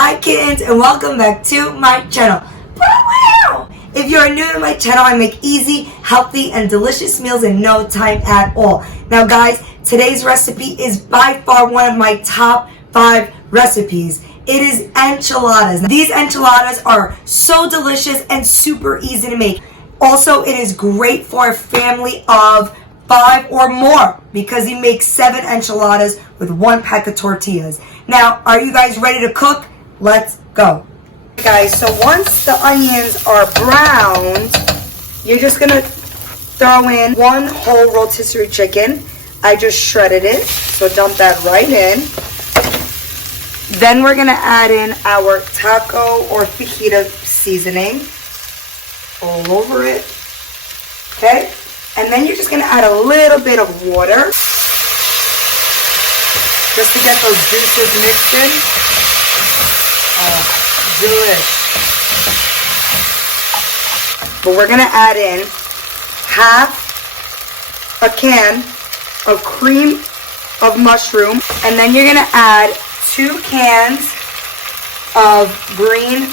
Hi kittens, and welcome back to my channel. If you are new to my channel, I make easy, healthy, and delicious meals in no time at all. Now guys, today's recipe is by far one of my top 5 recipes. It is enchiladas. These enchiladas are so delicious and super easy to make. Also, it is great for a family of 5 or more because you make 7 enchiladas with 1 pack of tortillas. Now, are you guys ready to cook? Let's go. Guys, so once the onions are browned, you're just gonna throw in 1 whole rotisserie chicken. I just shredded it, so dump that right in. Then we're gonna add in our taco or fajita seasoning all over it. Okay, and then you're just gonna add a little bit of water just to get those juices mixed in. Oh, delish. But we're gonna add in half a can of cream of mushroom, and then you're gonna add 2 cans of green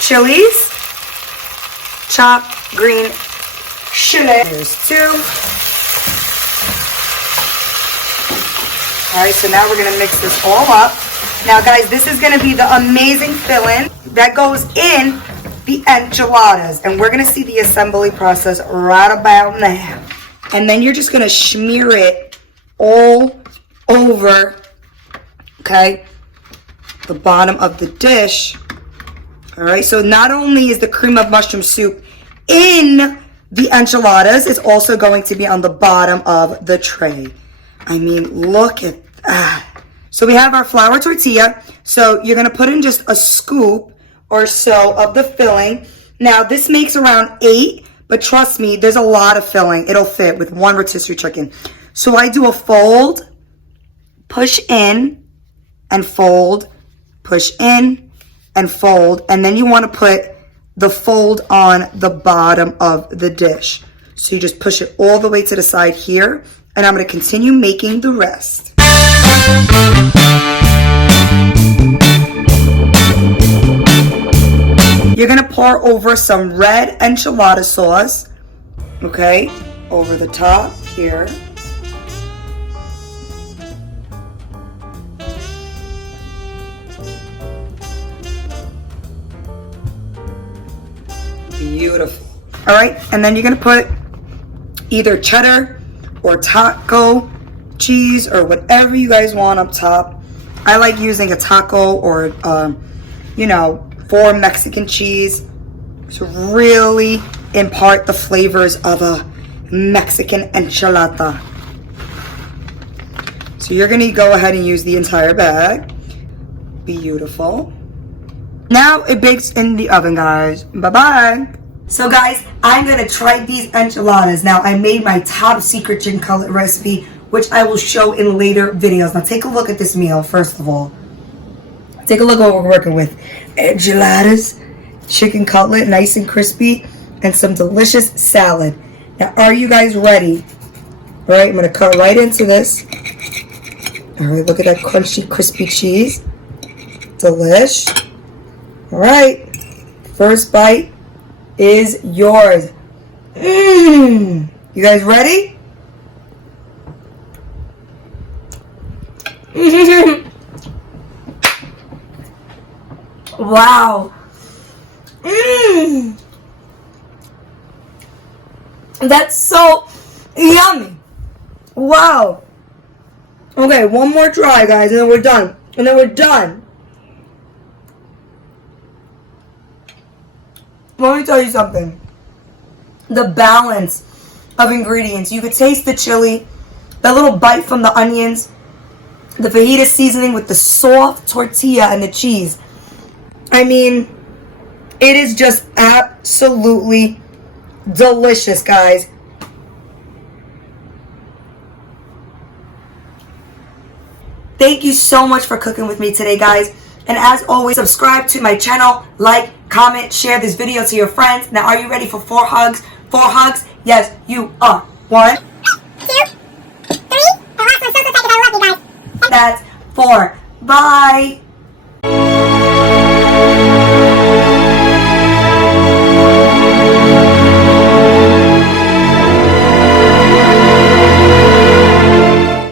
chilies, chopped green chili. There's 2. Alright, so now we're going to mix this all up. Now guys, this is going to be the amazing filling that goes in the enchiladas. And we're going to see the assembly process right about now. And then you're just going to smear it all over, okay, the bottom of the dish. Alright, so not only is the cream of mushroom soup in the enchiladas, it's also going to be on the bottom of the tray. I mean, look at that. So we have our flour tortilla. So you're going to put in just a scoop or so of the filling. Now, this makes around 8, but trust me, there's a lot of filling. It'll fit with 1 rotisserie chicken. So I do a fold, push in, and fold, push in, and fold. And then you want to put the fold on the bottom of the dish. So you just push it all the way to the side here. And I'm going to continue making the rest. You're going to pour over some red enchilada sauce, okay, over the top here. Beautiful. All right, and then you're going to put either cheddar or taco cheese or whatever you guys want up top. I like using a taco or, you know, 4 Mexican cheese to really impart the flavors of a Mexican enchilada. So you're going to go ahead and use the entire bag. Beautiful. Now it bakes in the oven, guys. Bye-bye. So guys, I'm going to try these enchiladas. Now, I made my top secret chicken cutlet recipe, which I will show in later videos. Now, take a look at this meal, first of all. Take a look at what we're working with. Enchiladas, chicken cutlet, nice and crispy, and some delicious salad. Now, are you guys ready? All right, I'm going to cut right into this. All right, look at that crunchy, crispy cheese. Delish. All right, first bite is yours. You guys ready? Wow. That's so yummy. Wow. Okay, one more try, guys, and then we're done. And then we're done. Let me tell you something. The balance of ingredients. You could taste the chili, that little bite from the onions, the fajita seasoning with the soft tortilla and the cheese. I mean, it is just absolutely delicious, guys. Thank you so much for cooking with me today, guys. And as always, subscribe to my channel, like, comment, share this video to your friends. Now, are you ready for 4 hugs? 4 hugs? Yes, you are. 1, 2, 3. And last one, so excited. I love you guys. That's 4. Bye.